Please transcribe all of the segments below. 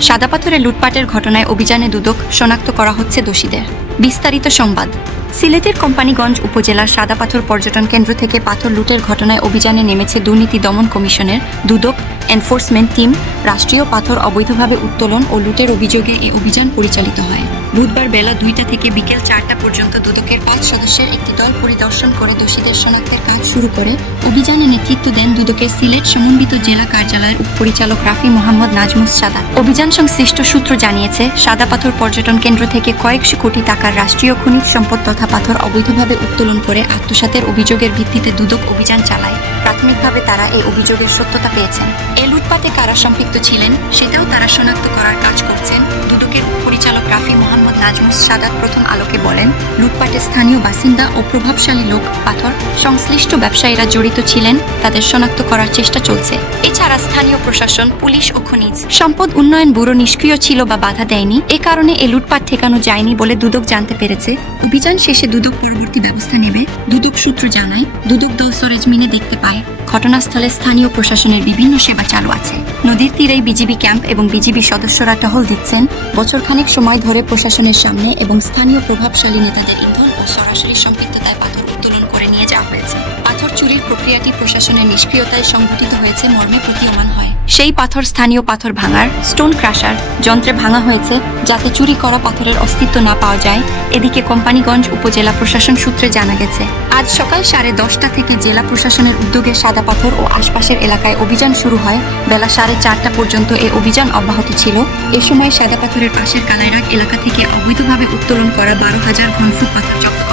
সাদা পাথরে লুটপাটের ঘটনায় অভিযানে দুদক শনাক্ত করা হচ্ছে দোষীদের। বিস্তারিত সংবাদ। সিলেটের কোম্পানিগঞ্জ উপজেলার সাদা পাথর পর্যটন কেন্দ্র থেকে পাথর লুটের ঘটনায় অভিযানে নেমেছে দুর্নীতি দমন কমিশনের দুদক এনফোর্সমেন্ট টিম রাষ্ট্রীয় পাথর অবৈধভাবে উত্তোলন ও লুটের অভিযোগে এই অভিযান পরিচালিত হয়। বুধবার বেলা দুইটা থেকে বিকেল চারটা পর্যন্ত দুদকের পাঁচ সদস্যের একটি দল পরিদর্শন করে দোষীদের শনাক্তের কাজ শুরু করে। অভিযানে নেতৃত্ব দেন দুদকের সিলেট সমন্বিত জেলা কার্যালয়ের উপপরিচালক রাফি মোহাম্মদ নাজমুস সাদা। অভিযান সংশ্লিষ্ট সূত্র জানিয়েছে, সাদা পাথর পর্যটন কেন্দ্র থেকে কয়েকশো কোটি টাকার রাষ্ট্রীয় খনিজ সম্পদ তথা পাথর অবৈধভাবে উত্তোলন করে আত্মসাতের অভিযোগের ভিত্তিতে দুদক অভিযান চালায়। প্রাথমিকভাবে তারা এই অভিযোগের সত্যতা পেয়েছেন। এই লুটপাতে কারা সম্পৃক্ত ছিলেন, সেটাও তারা শনাক্ত করার কাজ নাজমুস সাদাত প্রথম আলোকে বলেন, লুটপাটে স্থানীয় বাসিন্দা ও প্রভাবশালী লোক, পাথর, সংশ্লিষ্ট ব্যবসায়ীরা জড়িত ছিলেন, তাদের শনাক্ত করার চেষ্টা চলছে। এছাড়া স্থানীয় প্রশাসন, পুলিশ ও খনিজ সম্পদ উন্নয়ন ব্যুরো নিষ্ক্রিয় ছিল বা বাধা দেয়নি। এ কারণে এ লুটপাট ঠেকানো যায়নি বলে দুদক জানতে পেরেছে। অভিযান শেষে দুদক পরবর্তী ব্যবস্থা নেবে। দুদক সূত্র জানায়, দুদক দল সরেজমিনে দেখতে পায়, ঘটনাস্থলে স্থানীয় প্রশাসনের বিভিন্ন সেবা চালু আছে। নদীর তীরেই বিজিবি ক্যাম্প এবং বিজিবি সদস্যরা টহল দিচ্ছেন। বছরখানেক সময় ধরে প্রশাসনের সামনে এবং স্থানীয় প্রভাবশালী নেতাদের ইন্ধন ও সরাসরি সম্পৃক্ততায় পাথর প্রক্রিয়াটি প্রশাসনের নিষ্ক্রিয়তায় সংঘটিত হয়েছে, মর্মে প্রতীয়মান হয়। সেই পাথর স্থানীয় পাথর ভাঙার, স্টোন ক্রাশার যন্ত্রে ভাঙা হয়েছে, যাতে চুরি করা পাথরের অস্তিত্ব না পাওয়া যায়। এদিকে কোম্পানিগঞ্জ উপজেলা প্রশাসন সূত্রে জানা গেছে, আজ সকাল সাড়ে দশটা থেকে জেলা প্রশাসনের উদ্যোগে সাদা পাথর ও আশপাশের এলাকায় অভিযান শুরু হয়। বেলা সাড়ে চারটা পর্যন্ত এই অভিযান অব্যাহত ছিল। এ সময় সাদা পাথরের পাশের কালাইরাগ এলাকা থেকে অবৈধভাবে উত্তোলন করা বারো হাজার ঘনফুট পাথর জব্দ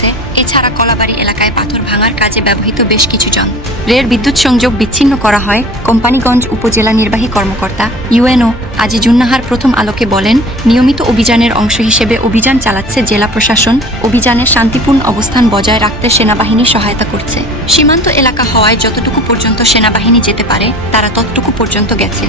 চলছে এছাড়া কলাবাড়ি এলাকায় পাথর ভাঙার কাজে ব্যবহৃত বেশ কিছু জন রের বিদ্যুৎ সংযোগ বিচ্ছিন্ন করা হয়, কোম্পানিগঞ্জ উপজেলা নির্বাহী কর্মকর্তা ইউএনও আজি জুন্নাহার প্রথম আলোকে বলেন, নিয়মিত অভিযানের অংশ হিসেবে অভিযান চালাচ্ছে জেলা প্রশাসন। অভিযানে শান্তিপূর্ণ অবস্থান বজায় রাখতে সেনাবাহিনী সহায়তা করছে। সীমান্ত এলাকা হওয়ায় যতটুকু পর্যন্ত সেনাবাহিনী যেতে পারে, তারা ততটুকু পর্যন্ত গেছে।